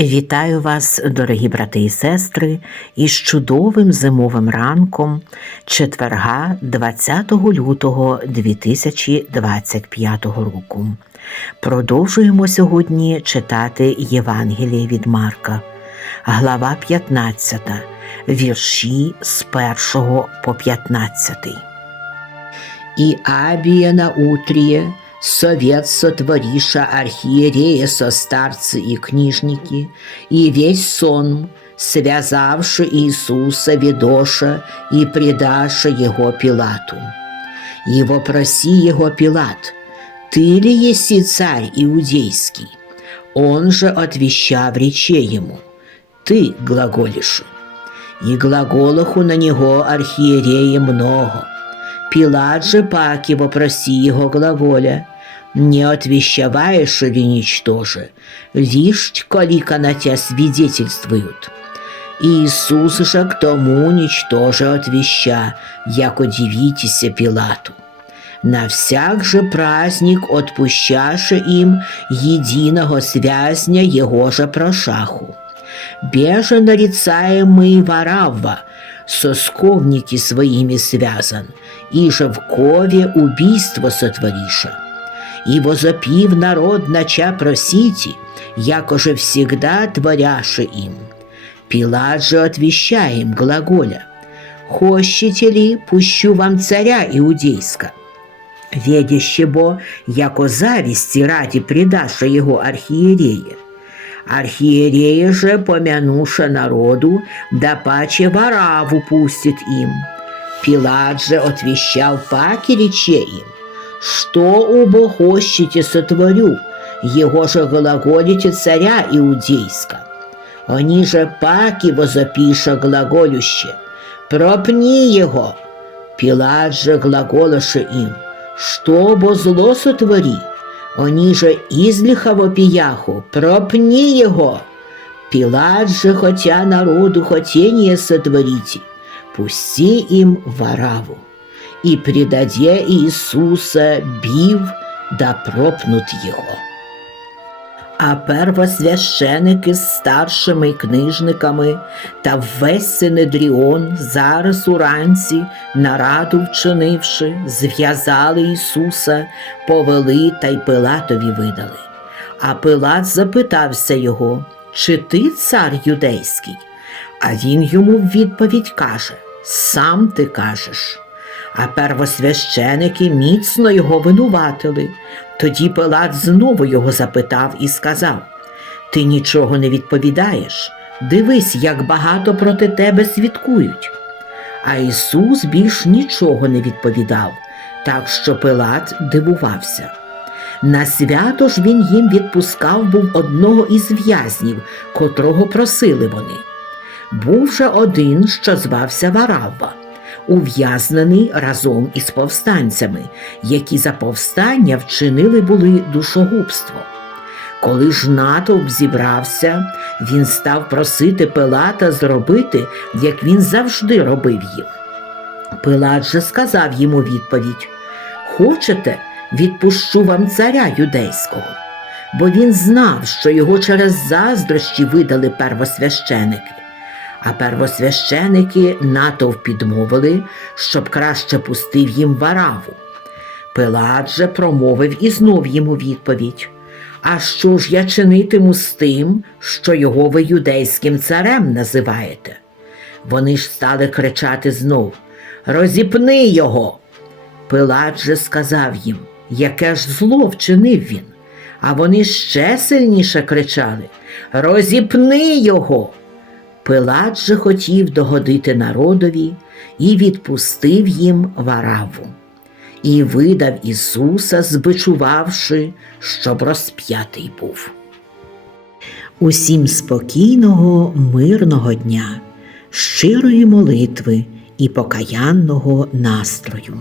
Вітаю вас, дорогі брати і сестри, із чудовим зимовим ранком четверга 20 лютого 2025 року. Продовжуємо сьогодні читати Євангеліє від Марка, глава 15, вірші з 1 по 15. И абия на утрие совет сотвориша архиерея со старцы и книжники, и весь сон, связавши Иисуса ведоша и предаша его Пилату. И вопроси его Пилат, «Ты ли еси царь иудейский?» Он же отвещав рече ему, «Ты глаголишь». И глаголаху на него архиерея много, Пилат же паки вопроси его глаголя, не отвещаваешь ли ничтоже, вишь, колика на тебя свидетельствуют. Иисус же к тому ничтоже отвеща, як удивитеся Пилату. На всяк же праздник отпущаше им единого связня его же прошаху. Беже нарицаемый Варавва, сосковники своими связан, и же в кове убийство сотвориша. И возопив народ нача просити, якоже всегда творяше им. Пилат же отвеща им глаголя, «Хощете ли, пущу вам царя иудейска?» Ведяще бо, яко зависти ради предаша его архиерея. Архиерея же, помянуша народу, да паче Вараву пустит им. Пилат же отвещал паки рече им, что убо хощете сотворю, его же глаголите царя иудейска. Они же паки возопиша глаголюще, пропни его. Пилат же глаголоше им, что бо зло сотвори, они же излиха вопияху, пропни его. Пилат же, хотя народу хотение сотворите, пусти им Вараву, и предаде Иисуса бив, да пропнут його. А первосвященики з старшими книжниками та весь Синедріон зараз уранці, нараду вчинивши, зв'язали Ісуса, повели та й Пилатові видали. А Пилат запитався його, чи ти цар юдейський? А він йому в відповідь каже: Сам ти кажеш. А первосвященики міцно його винуватили. Тоді Пилат знову його запитав і сказав: Ти нічого не відповідаєш. Дивись, як багато проти тебе свідкують. А Ісус більш нічого не відповідав, так що Пилат дивувався. На свято ж він їм відпускав був одного із в'язнів, котрого просили вони. Був же один, що звався Варавва, ув'язнений разом із повстанцями, які за повстання вчинили були душогубство. Коли ж натовп зібрався, він став просити Пилата зробити, як він завжди робив їм. Пилат же сказав йому відповідь: Хочете, відпущу вам царя юдейського? Бо він знав, що його через заздрощі видали первосвященики. А первосвященики натовп підмовили, щоб краще пустив їм вараву. Пилат же промовив і знов йому відповідь. А що ж я чинитиму з тим, що його ви юдейським царем називаєте? Вони ж стали кричати знов Розіпни його. Пилат же сказав їм, яке ж зло вчинив він. А вони ще сильніше кричали Розіпни його. Пилат же хотів догодити народові і відпустив їм вараву, і видав Ісуса, збичувавши, щоб розп'ятий був. Усім спокійного, мирного дня, щирої молитви і покаянного настрою.